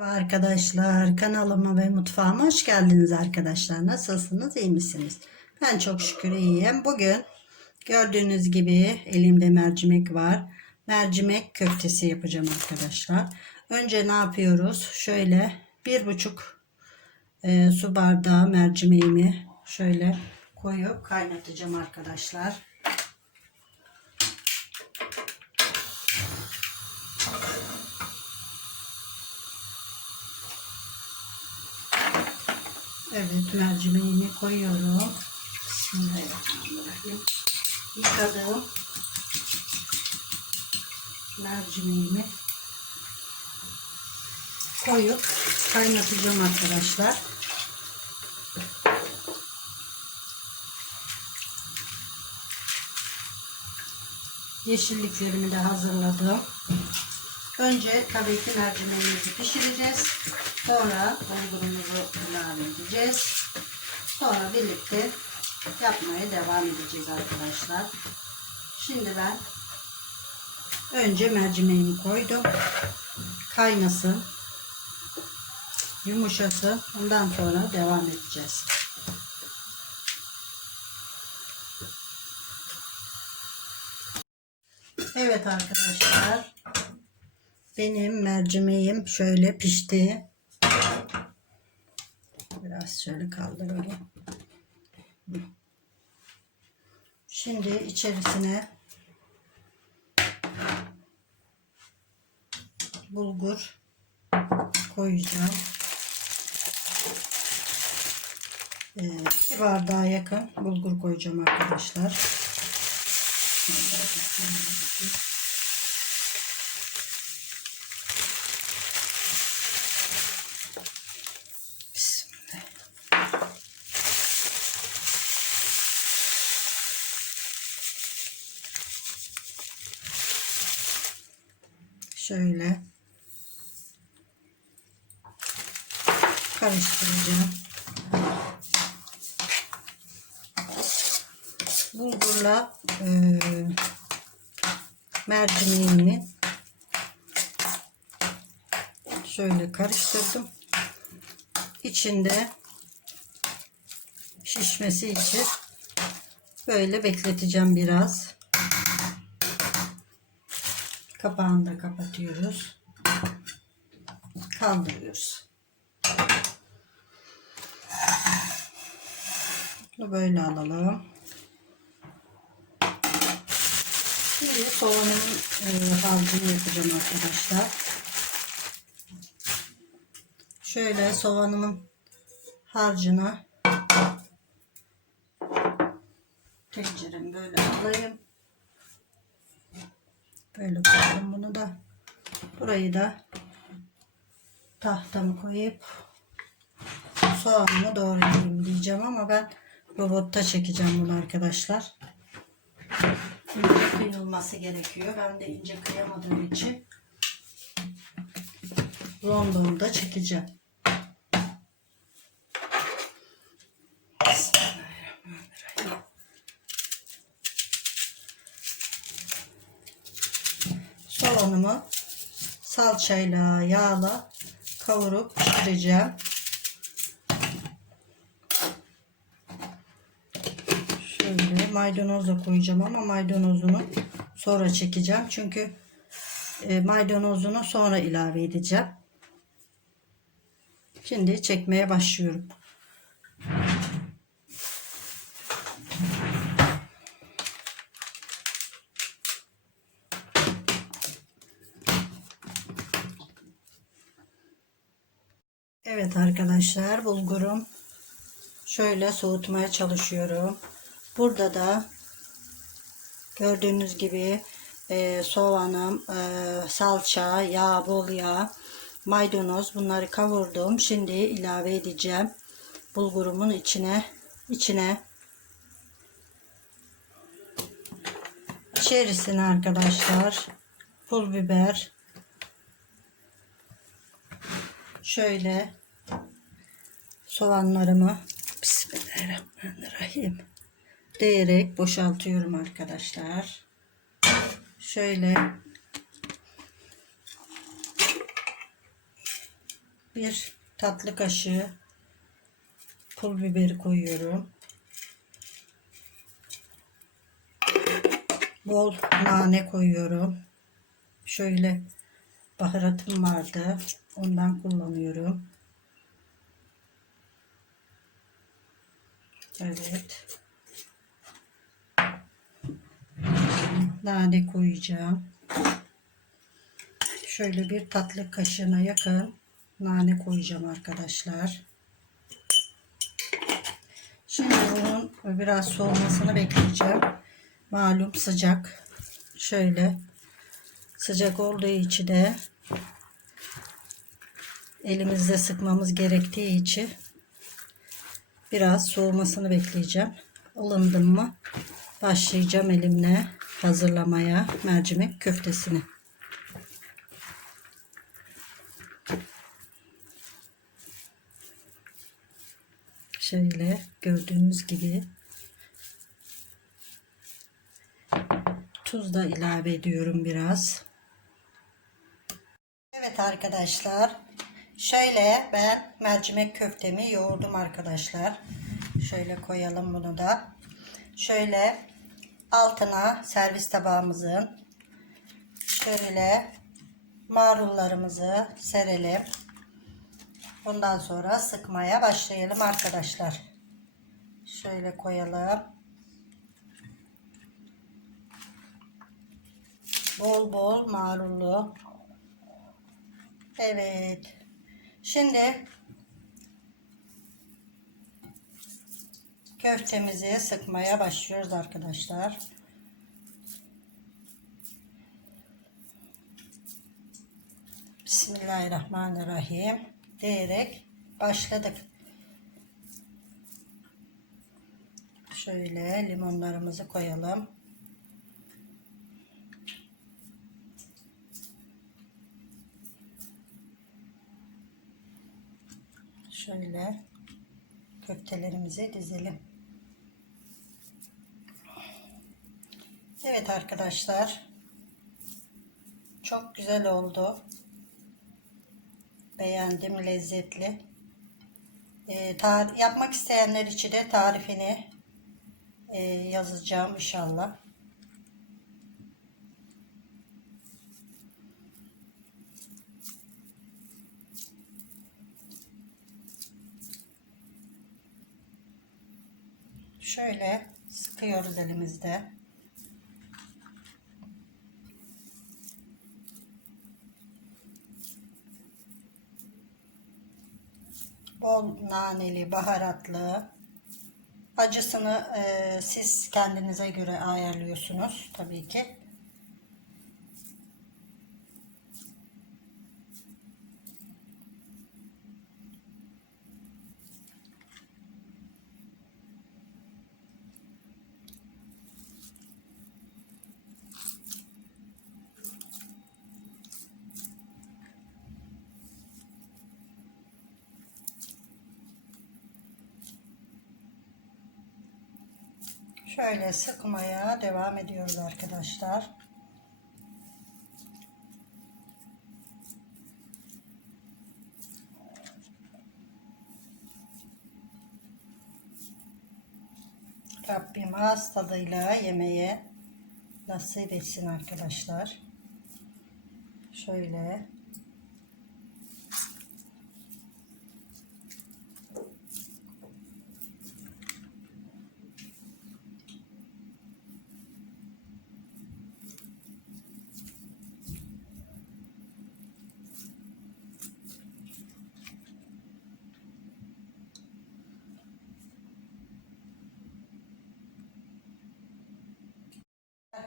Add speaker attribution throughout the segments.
Speaker 1: Merhaba arkadaşlar kanalıma ve mutfağıma hoş geldiniz arkadaşlar. Nasılsınız iyi misiniz? Ben çok şükür iyiyim. Bugün gördüğünüz gibi elimde mercimek var. Mercimek köftesi yapacağım arkadaşlar. Önce ne yapıyoruz? Şöyle bir buçuk e, su bardağı mercimeğimi şöyle koyup kaynatacağım arkadaşlar. Evet mercimeğimi koyuyorum. Bismillahirrahmanirrahim. Yıkadım. Mercimeğimi koyup kaynatacağım arkadaşlar. Yeşilliklerimi de hazırladım. Önce tabii ki mercimeğimizi pişireceğiz. Sonra bulgurumuzu ilave edeceğiz. Sonra birlikte yapmaya devam edeceğiz arkadaşlar. Şimdi ben önce mercimeğimi koydum. Kaynasın. Yumuşasın. Ondan sonra devam edeceğiz. Evet arkadaşlar. Benim mercimeğim şöyle pişti. Biraz şöyle kaldıralım. Şimdi içerisine bulgur koyacağım. Ee, iki bardağa yakın bulgur koyacağım arkadaşlar. Bismillah. Şöyle karıştıracağım. Bulgurla e, mercimeğimi şöyle karıştırdım. İçinde şişmesi için böyle bekleteceğim biraz. Kapağını da kapatıyoruz. Kaldırıyoruz. Bunu böyle alalım. Şimdi soğanın e, harcını yapacağım arkadaşlar. Şöyle soğanımın harcına tenceremi böyle alayım. Böyle koydum bunu da. Burayı da tahtamı koyup soğanımı doğrayayım diyeceğim ama ben robotta çekeceğim bunu arkadaşlar. İnce kıyılması gerekiyor. Ben de ince kıyamadığım için rondonda çekeceğim. Bismillahirrahmanirrahim. Soğanımı salçayla yağla kavurup pişireceğim. Şöyle maydanoz da koyacağım ama maydanozunu sonra çekeceğim. Çünkü e, maydanozunu sonra ilave edeceğim. Şimdi çekmeye başlıyorum. Evet arkadaşlar bulgurum şöyle soğutmaya çalışıyorum. Burada da gördüğünüz gibi e, soğanım, e, salça, yağ, bol yağ, maydanoz bunları kavurdum. Şimdi ilave edeceğim bulgurumun içine içine içerisine arkadaşlar pul biber şöyle soğanlarımı Bismillahirrahmanirrahim diyerek boşaltıyorum arkadaşlar. Şöyle bir tatlı kaşığı pul biberi koyuyorum. Bol nane koyuyorum. Şöyle baharatım vardı. Ondan kullanıyorum. Evet. Nane koyacağım. Şöyle bir tatlı kaşığına yakın nane koyacağım arkadaşlar. Şimdi bunun biraz soğumasını bekleyeceğim. Malum sıcak. Şöyle sıcak olduğu için de elimizde sıkmamız gerektiği için biraz soğumasını bekleyeceğim. Ilındım mı başlayacağım elimle hazırlamaya mercimek köftesini. Şöyle gördüğünüz gibi tuz da ilave ediyorum biraz. Evet arkadaşlar. Şöyle ben mercimek köftemi yoğurdum arkadaşlar. Şöyle koyalım bunu da. Şöyle altına servis tabağımızın şöyle marullarımızı serelim. Bundan sonra sıkmaya başlayalım arkadaşlar. Şöyle koyalım. Bol bol marullu. Evet. Şimdi köftemizi sıkmaya başlıyoruz arkadaşlar. Bismillahirrahmanirrahim diyerek başladık. Şöyle limonlarımızı koyalım. Şöyle köftelerimizi dizelim. Evet arkadaşlar. Çok güzel oldu. Beğendim, lezzetli. Tar yapmak isteyenler için de tarifini e, yazacağım inşallah. Şöyle sıkıyoruz elimizde. Bol naneli, baharatlı. Acısını e, siz kendinize göre ayarlıyorsunuz tabii ki. Şöyle sıkmaya devam ediyoruz arkadaşlar. Rabbim ağız tadıyla yemeye nasip etsin arkadaşlar. Şöyle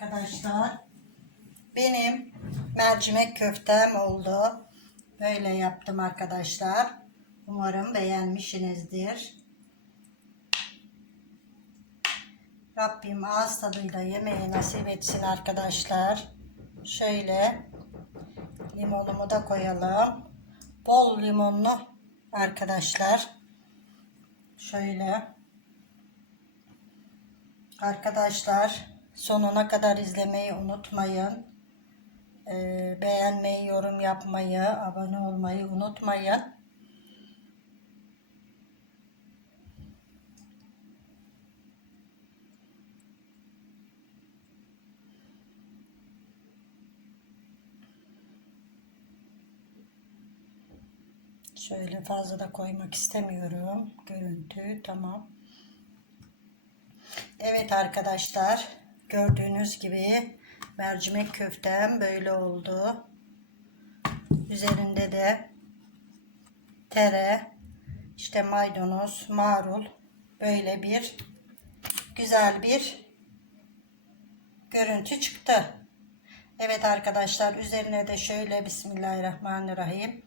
Speaker 1: Arkadaşlar benim mercimek köftem oldu. Böyle yaptım arkadaşlar. Umarım beğenmişsinizdir. Rabbim ağız tadıyla yemeği nasip etsin arkadaşlar. Şöyle limonumu da koyalım. Bol limonlu arkadaşlar. Şöyle. Arkadaşlar Sonuna kadar izlemeyi unutmayın. Ee, beğenmeyi, yorum yapmayı, abone olmayı unutmayın. Şöyle fazla da koymak istemiyorum. Görüntü tamam. Evet arkadaşlar gördüğünüz gibi mercimek köftem böyle oldu. Üzerinde de tere, işte maydanoz, marul böyle bir güzel bir görüntü çıktı. Evet arkadaşlar üzerine de şöyle Bismillahirrahmanirrahim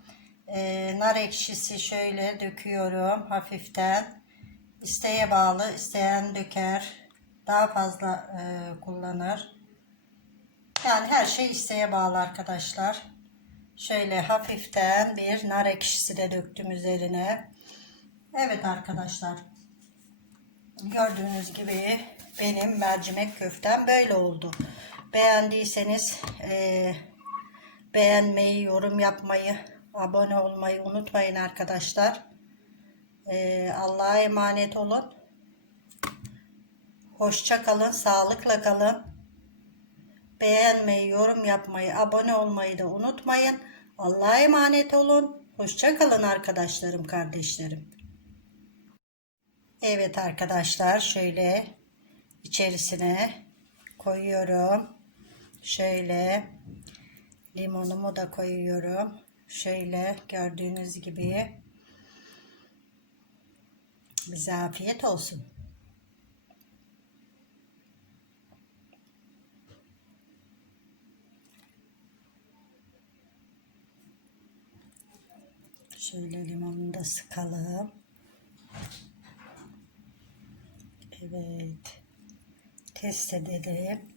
Speaker 1: e, nar ekşisi şöyle döküyorum hafiften. İsteğe bağlı isteyen döker daha fazla e, kullanır. Yani her şey isteğe bağlı arkadaşlar. Şöyle hafiften bir nar ekşisi de döktüm üzerine. Evet arkadaşlar. Gördüğünüz gibi benim mercimek köftem böyle oldu. Beğendiyseniz eee, beğenmeyi, yorum yapmayı, abone olmayı unutmayın arkadaşlar. Eee, Allah'a emanet olun. Hoşça kalın, sağlıkla kalın. Beğenmeyi, yorum yapmayı, abone olmayı da unutmayın. Allah'a emanet olun. Hoşça kalın arkadaşlarım, kardeşlerim. Evet arkadaşlar şöyle içerisine koyuyorum. Şöyle limonumu da koyuyorum. Şöyle gördüğünüz gibi bize afiyet olsun. Şöyle limonunu da sıkalım. Evet. Test edelim.